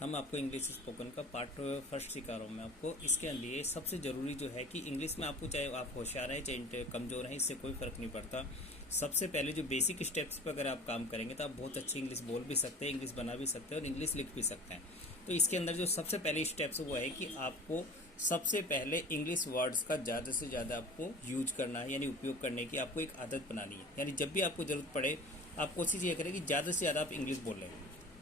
हम आपको English spoken का पार्ट फर्स्ट सिखा रहा हूँ मैं आपको। इसके लिए सबसे ज़रूरी जो है कि इंग्लिश में आपको, चाहे आप होशियार हैं चाहे कमज़ोर हैं, इससे कोई फ़र्क नहीं पड़ता। सबसे पहले जो बेसिक स्टेप्स पर अगर आप काम करेंगे तो आप बहुत अच्छी इंग्लिश बोल भी सकते हैं, इंग्लिश बना भी सकते हैं और इंग्लिश लिख भी सकते हैं। तो इसके अंदर जो सबसे पहले स्टेप्स वो है कि आपको सबसे पहले इंग्लिश वर्ड्स का ज़्यादा से ज़्यादा आपको यूज करना है, यानी उपयोग करने की आपको एक आदत बनानी है। यानी जब भी आपको ज़रूरत पड़े आप कोशिश ये करें कि ज़्यादा से ज़्यादा आप इंग्लिश बोलें।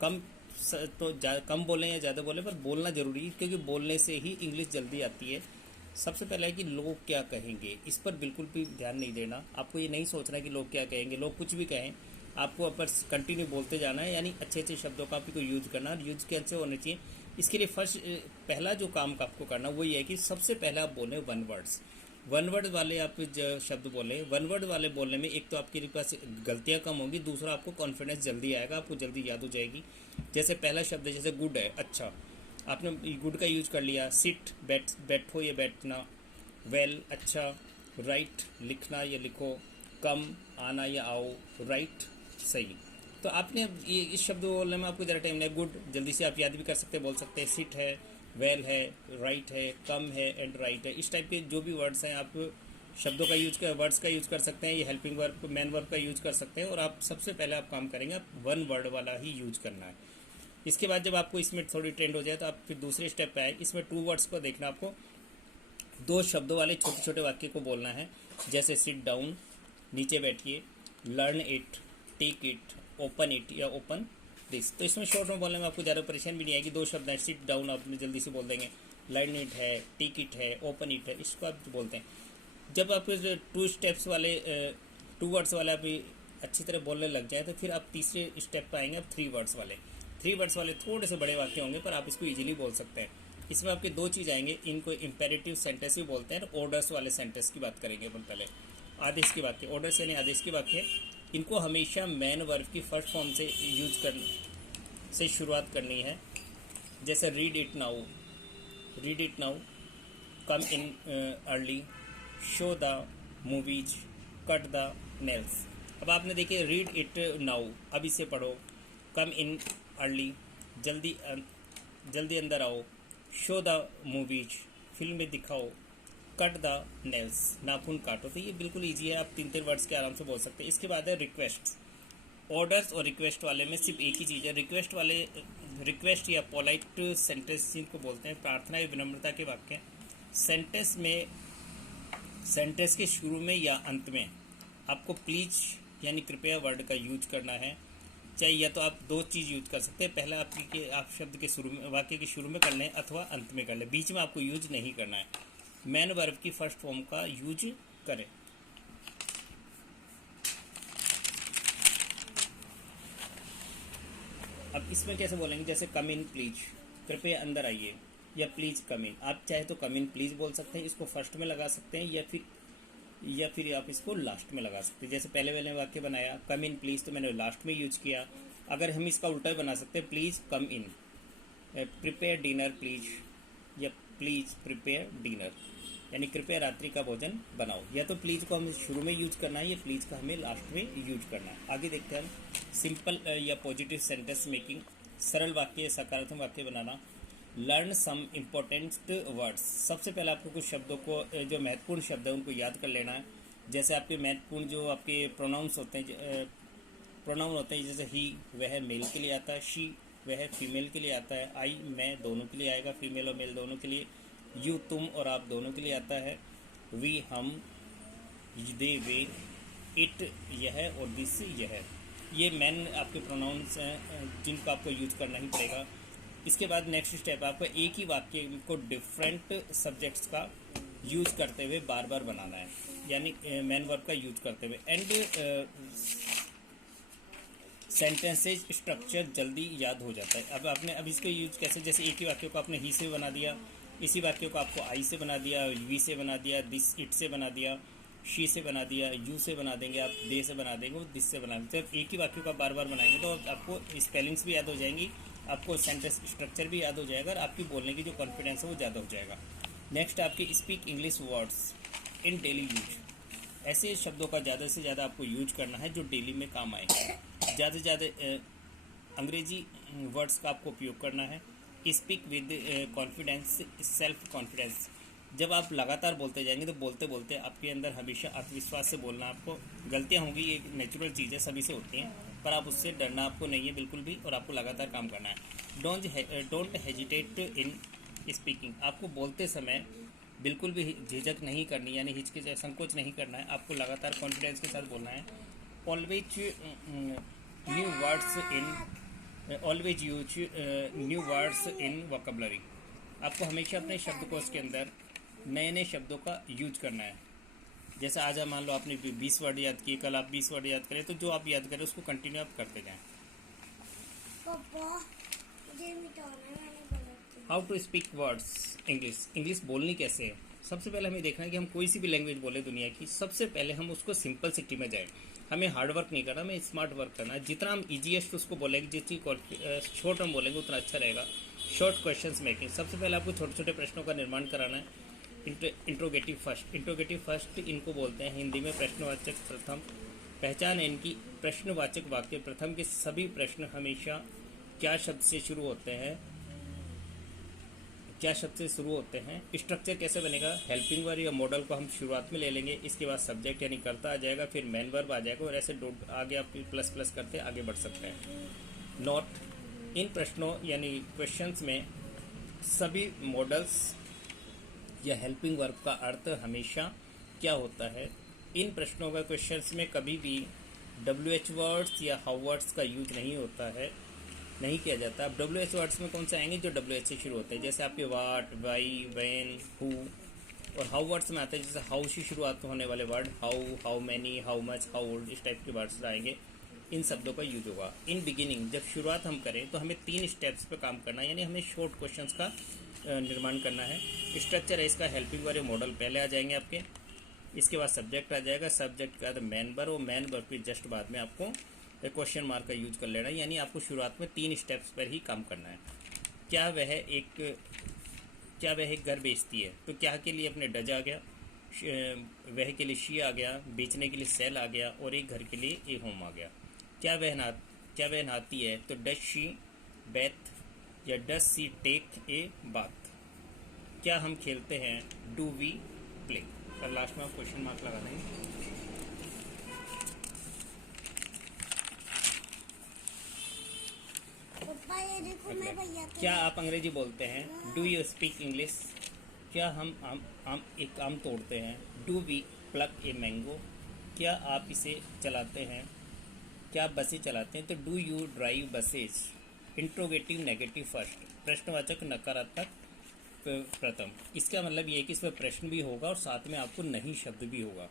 कम तो कम बोलें या ज़्यादा बोलें, पर बोलना ज़रूरी है, क्योंकि बोलने से ही इंग्लिश जल्दी आती है। सबसे पहले है कि लोग क्या कहेंगे, इस पर बिल्कुल भी ध्यान नहीं देना। आपको ये नहीं सोचना कि लोग क्या कहेंगे, लोग कुछ भी कहें, आपको पर कंटिन्यू बोलते जाना है। यानी अच्छे अच्छे शब्दों का आपको यूज करना है, यूज कैसे होने चाहिए। इसके लिए फर्स्ट पहला जो काम का आपको करना वो ये है कि सबसे पहले आप बोलें वन वर्ड्स। वन वर्ड वाले आप जो शब्द बोले, वन वर्ड वाले बोलने में एक तो आपके पास गलतियां कम होंगी, दूसरा आपको कॉन्फिडेंस जल्दी आएगा, आपको जल्दी याद हो जाएगी। जैसे पहला शब्द है, जैसे गुड है, अच्छा, आपने गुड का यूज कर लिया। सिट, बैठो या बैठना। वेल, अच्छा। राइट, लिखना या लिखो। कम, आना या आओ। राइट, सही। तो आपने ये इस शब्द बोलने में आपको ज़रा टाइम नहीं। गुड जल्दी से आप याद भी कर सकते हैं, बोल सकते हैं। सिट है, वेल है, राइट है, कम है एंड राइट है। इस टाइप के जो भी वर्ड्स हैं आप शब्दों का यूज कर, वर्ड्स का यूज कर सकते हैं। ये हेल्पिंग वर्ब, मैन वर्ब का यूज कर सकते हैं। और आप सबसे पहले आप काम करेंगे, आप वन वर्ड वाला ही यूज करना है। इसके बाद जब आपको इसमें थोड़ी ट्रेंड हो जाए तो आप फिर दूसरे स्टेप पे आए। इसमें टू वर्ड्स को देखना, आपको दो शब्दों वाले छोटे छोटे वाक्य को बोलना है। जैसे सिट डाउन, नीचे बैठिए। Learn it, take it, open it या ओपन दिस। तो इसमें शॉर्ट में बोलने में आपको ज़्यादा परेशानी भी नहीं आएगी। दो शब्द हैं, सिट डाउन आप जल्दी से बोल देंगे। लर्न इट है, टेक इट है, ओपन इट है, इसको आप बोलते हैं। जब आप टू स्टेप्स वाले, टू वर्ड्स वाले आप अच्छी तरह बोलने लग जाए तो फिर आप तीसरे स्टेप पर आएंगे, आप थ्री वर्ड्स वाले। थ्री वर्ड्स वाले थोड़े से बड़े वाक्य होंगे, पर आप इसको इजीली बोल सकते हैं। इसमें आपके दो चीज़ आएंगे, इनको इम्पेरेटिव सेंटेंस भी बोलते हैं। ऑर्डर्स वाले सेंटेंस की बात करेंगे अपन पहले। आदेश की वाक्य, ऑर्डर्स यानी आदेश की वाक्य, इनको हमेशा मैन वर्ब की फर्स्ट फॉर्म से यूज करने से शुरुआत करनी है। जैसे read it now, read it now. Come in early, show the movies, cut the nails. अब आपने देखिए रीड इट नाउ, अब इसे पढ़ो। कम इन अर्ली, जल्दी जल्दी अंदर आओ। शो द मूवीज, फिल्म में दिखाओ। कट द नेल्स, नाखून काटो। तो ये बिल्कुल ईजी है, आप तीन तीन वर्ड्स के आराम से बोल सकते हैं। इसके बाद है रिक्वेस्ट। ऑर्डर्स और रिक्वेस्ट वाले में सिर्फ एक ही चीज़ है। रिक्वेस्ट वाले, रिक्वेस्ट या पोलाइट सेंटेंस जिनको बोलते हैं, प्रार्थना या विनम्रता के वाक्य। सेंटेंस में, सेंटेंस के शुरू में या अंत में आपको प्लीज यानी कृपया वर्ड का यूज करना है। चाहे या तो आप दो चीज़ यूज कर सकते हैं, पहला आप शब्द के शुरू में, वाक्य के शुरू में कर लें अथवा अंत में कर लें, बीच में आपको यूज नहीं करना है। मैन वर्ब की फर्स्ट फॉर्म का यूज करें। अब इसमें कैसे बोलेंगे, जैसे कम इन प्लीज, कृपया अंदर आइए, या प्लीज कम इन। आप चाहे तो कम इन प्लीज बोल सकते हैं, इसको फर्स्ट में लगा सकते हैं, या फिर आप इसको लास्ट में लगा सकते हैं। जैसे पहले वाले वाक्य बनाया कम इन प्लीज, तो मैंने लास्ट में यूज किया। अगर हम इसका उल्टा बना सकते हैं, please come in, prepare dinner please, या प्लीज प्रिपेयर डिनर, यानी कृपया रात्रि का भोजन बनाओ। या तो प्लीज को हमें शुरू में यूज करना है, या प्लीज का हमें लास्ट में यूज करना है। आगे देखते हैं सिंपल या पॉजिटिव सेंटेंस मेकिंग, सरल वाक्य, सकारात्मक वाक्य बनाना। Learn some important words. सबसे पहले आपको कुछ शब्दों को, जो महत्वपूर्ण शब्द है उनको याद कर लेना है। जैसे आपके महत्वपूर्ण जो आपके प्रोनाउंस होते हैं, प्रोनाउन होते हैं, जैसे ही वह मेल के लिए आता है, शी वह फीमेल के लिए आता है, आई मैं दोनों के लिए आएगा, फीमेल और मेल दोनों के लिए, यू तुम और आप दोनों के लिए आता है, वी हम, दे वे, इट यह और दिस यह। ये मैन आपके प्रोनाउंस हैं जिनको आपको यूज करना ही पड़ेगा। इसके बाद नेक्स्ट स्टेप, आपको एक ही वाक्य को डिफरेंट सब्जेक्ट्स का यूज करते हुए बार बार बनाना है, यानी मैन वर्ब का यूज करते हुए। एंड सेंटेंसेज स्ट्रक्चर जल्दी याद हो जाता है। अब इसको यूज कैसे, जैसे एक ही वाक्य को आपने ही से बना दिया, इसी वाक्य को आपको आई से बना दिया, वी से बना दिया, दिस इट से बना दिया, शी से बना दिया, यू से बना देंगे आप, दे से बना देंगे, दिस से बना देंगे। तो एक ही वाक्य को आप बार बार बनाएंगे तो आपको स्पेलिंग्स भी याद हो जाएंगी, आपको सेंटेंस स्ट्रक्चर भी याद हो जाएगा, और आपकी बोलने की जो कॉन्फिडेंस है वो ज़्यादा हो जाएगा। नेक्स्ट आपके speak English words in daily use. ऐसे शब्दों का ज़्यादा से ज़्यादा आपको यूज करना है जो डेली में काम आए। ज़्यादा से ज़्यादा अंग्रेजी वर्ड्स का आपको उपयोग करना है। Speak with confidence, self confidence. जब आप लगातार बोलते जाएंगे तो बोलते बोलते आपके अंदर हमेशा आत्मविश्वास से बोलना। आपको गलतियाँ होंगी, ये नेचुरल चीज़ें सभी से होती हैं, पर आप उससे डरना आपको नहीं है बिल्कुल भी, और आपको लगातार काम करना है। Don't hesitate in speaking. आपको बोलते समय बिल्कुल भी झिझक नहीं करनी, यानी हिचकिचाहट, संकोच नहीं करना है। आपको लगातार कॉन्फिडेंस के साथ बोलना है। Always new words in always use new words in vocabulary. आपको हमेशा अपने शब्दकोश के अंदर नए नए शब्दों का यूज करना है। जैसे आज मान लो आपने 20 वर्ड याद किए, कल आप 20 वर्ड याद करें, तो जो आप याद करें उसको कंटिन्यू आप करते जाएं। How to speak words English. English बोलनी कैसे है? सबसे पहले हमें देखना है कि हम कोई सी भी लैंग्वेज बोले दुनिया की, सबसे पहले हम उसको सिंपल सिटी में जाए। हमें हार्ड वर्क नहीं करना, हमें स्मार्ट वर्क करना है। जितना हम ईजीएस्ट उसको बोलेंगे, जितनी शॉर्ट हम बोलेंगे उतना अच्छा रहेगा। Short questions making. सबसे पहले आपको छोटे छोटे प्रश्नों का निर्माण कराना है। Interrogative first. इंट्रोगेटिव फर्स्ट इनको बोलते हैं हिंदी में प्रश्नवाचक प्रथम। पहचान है इनकी। प्रश्नवाचक वाक्य प्रथम के सभी प्रश्न हमेशा क्या शब्द से शुरू होते हैं? क्या शब्द से शुरू होते हैं? स्ट्रक्चर कैसे बनेगा? हेल्पिंग वर्ब या मॉडल को हम शुरुआत में ले लेंगे, इसके बाद सब्जेक्ट यानी कर्ता आ जाएगा, फिर मेन वर्ब आ जाएगा, और ऐसे आगे आप प्लस प्लस करते आगे बढ़ सकते हैं। नोट। इन प्रश्नों यानी क्वेश्चंस में सभी मॉडल्स या हेल्पिंग वर्ब का अर्थ हमेशा क्या होता है? इन प्रश्नों का क्वेश्चंस में कभी भी WH वर्ड्स या हाउ वर्ड्स का यूज नहीं होता है, नहीं किया जाता। अब WH वर्ड्स में कौन से आएंगे? जो WH से शुरू होते हैं, जैसे आपके वाट, वाई, वेन, हु। और हाउ वर्ड्स में आते हैं जैसे हाउ से शुरुआत होने वाले word, how, how many, how much, how old, इस टाइप के वर्ड्स आएंगे। इन शब्दों का यूज होगा। इन बिगिनिंग, जब शुरुआत हम करें तो हमें 3 स्टेप्स पे काम करना है, यानी हमें शॉर्ट क्वेश्चंस का निर्माण करना है। स्ट्रक्चर है इसका, हेल्पिंग वर्ब मॉडल पहले आ जाएंगे आपके, इसके बाद सब्जेक्ट आ जाएगा, सब्जेक्ट के बाद मेन वर्ब, और मेन वर्ब के जस्ट बाद में आपको क्वेश्चन मार्क का यूज कर लेना है। यानी आपको शुरुआत में 3 स्टेप्स पर ही काम करना है। क्या वह एक घर बेचती है? तो क्या के लिए अपने डज आ गया, वह के लिए शी आ गया, बेचने के लिए सेल आ गया, और एक घर के लिए ए होम आ गया। क्या वह नहाती है? तो डज शी बेथ या does she take a bath. क्या हम खेलते हैं? Do we play. और लास्ट में आप क्वेश्चन मार्क लगा देंगे। क्या आप अंग्रेजी बोलते हैं? Do you speak English. क्या हम एक आम तोड़ते हैं? Do we pluck a mango. क्या आप इसे चलाते हैं? क्या आप बसें चलाते हैं? तो do you drive buses. Interrogative negative first, प्रश्नवाचक नकारात्मक प्रथम। इसका मतलब ये है कि इसमें प्रश्न भी होगा और साथ में आपको नहीं शब्द भी होगा।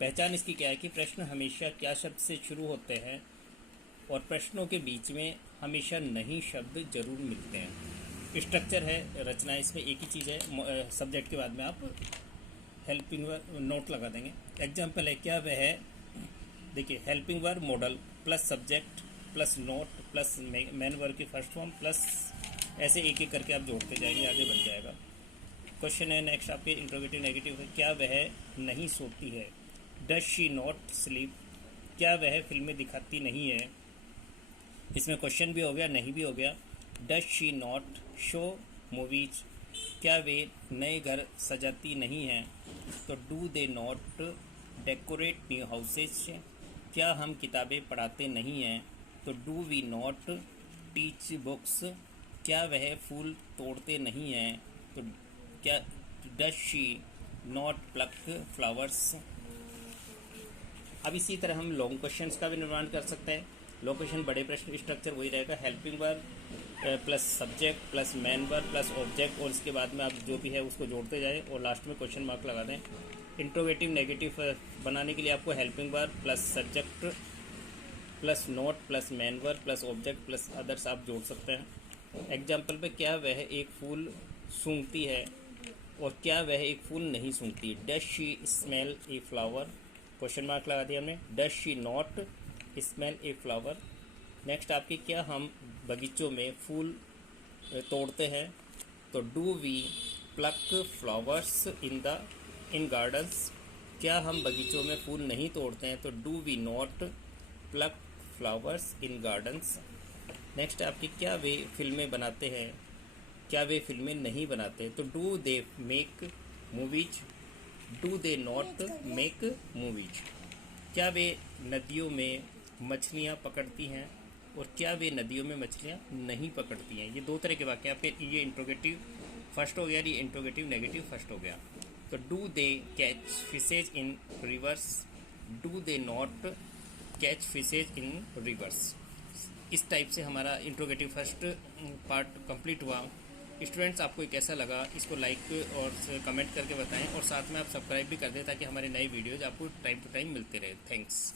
पहचान इसकी क्या है कि प्रश्न हमेशा क्या शब्द से शुरू होते हैं, और प्रश्नों के बीच में हमेशा नहीं शब्द जरूर मिलते हैं। स्ट्रक्चर है, रचना इसमें एक ही चीज़ है। सब्जेक्ट के बाद में आप हेल्पिंग वर्ब नोट लगा देंगे। एग्जाम्पल है, क्या वह है? देखिए, helping verb model plus subject plus note plus main verb की फर्स्ट फॉर्म प्लस, ऐसे एक एक करके आप जोड़ते जाएंगे, आगे बन जाएगा। क्वेश्चन है नेक्स्ट आपके इंट्रोगेटिव नेगेटिव है, क्या वह नहीं सोती है? Does she not sleep. क्या वह फिल्में दिखाती नहीं है? इसमें क्वेश्चन भी हो गया, नहीं भी हो गया। Does she not show movies. क्या वे नए घर सजाती नहीं हैं? तो do they not decorate new houses. क्या हम किताबें पढ़ाते नहीं हैं? तो do we not teach books. क्या वह फूल तोड़ते नहीं हैं? तो क्या does she not pluck flowers. अब इसी तरह हम लॉन्ग क्वेश्चंस का भी निर्माण कर सकते हैं। लॉन्ग क्वेश्चन बड़े प्रश्न स्ट्रक्चर वही रहेगा, helping verb plus subject plus main verb plus object, और इसके बाद में आप जो भी है उसको जोड़ते जाए और लास्ट में क्वेश्चन मार्क लगा दें। इंट्रोगेटिव नेगेटिव बनाने के लिए आपको helping verb plus subject plus note plus main verb plus object plus others आप जोड़ सकते हैं। एग्जाम्पल पे, क्या वह एक फूल सूंघती है? और क्या वह एक फूल नहीं सूंघती? Does she smell a flower. Question mark लगा दिया हमने। Does she not smell a flower. Next आपकी, क्या हम बगीचों में फूल तोड़ते हैं? तो do we pluck flowers in gardens. क्या हम बगीचों में फूल नहीं तोड़ते हैं? तो do we not pluck flowers in gardens. Next आपकी, क्या वे फिल्में बनाते हैं? क्या वे फिल्में नहीं बनाते? तो do they make movies, do they not make movies. क्या वे नदियों में मछलियाँ पकड़ती हैं और क्या वे नदियों में मछलियाँ नहीं पकड़ती हैं? ये दो तरह के वाक्य आपके, ये इंट्रोगेटिव फर्स्ट हो गया, ये इंट्रोगेटिव नेगेटिव फर्स्ट हो गया। तो do they catch fishes in reverse, do they not catch fishes in reverse. इस टाइप से हमारा इंट्रोगेटिव फर्स्ट पार्ट कंप्लीट हुआ। स्टूडेंट्स, आपको एक कैसा लगा इसको लाइक और कमेंट करके बताएं और साथ में आप सब्सक्राइब भी कर दें ताकि हमारे नए वीडियोज़ आपको टाइम टू टाइम मिलते रहे। थैंक्स।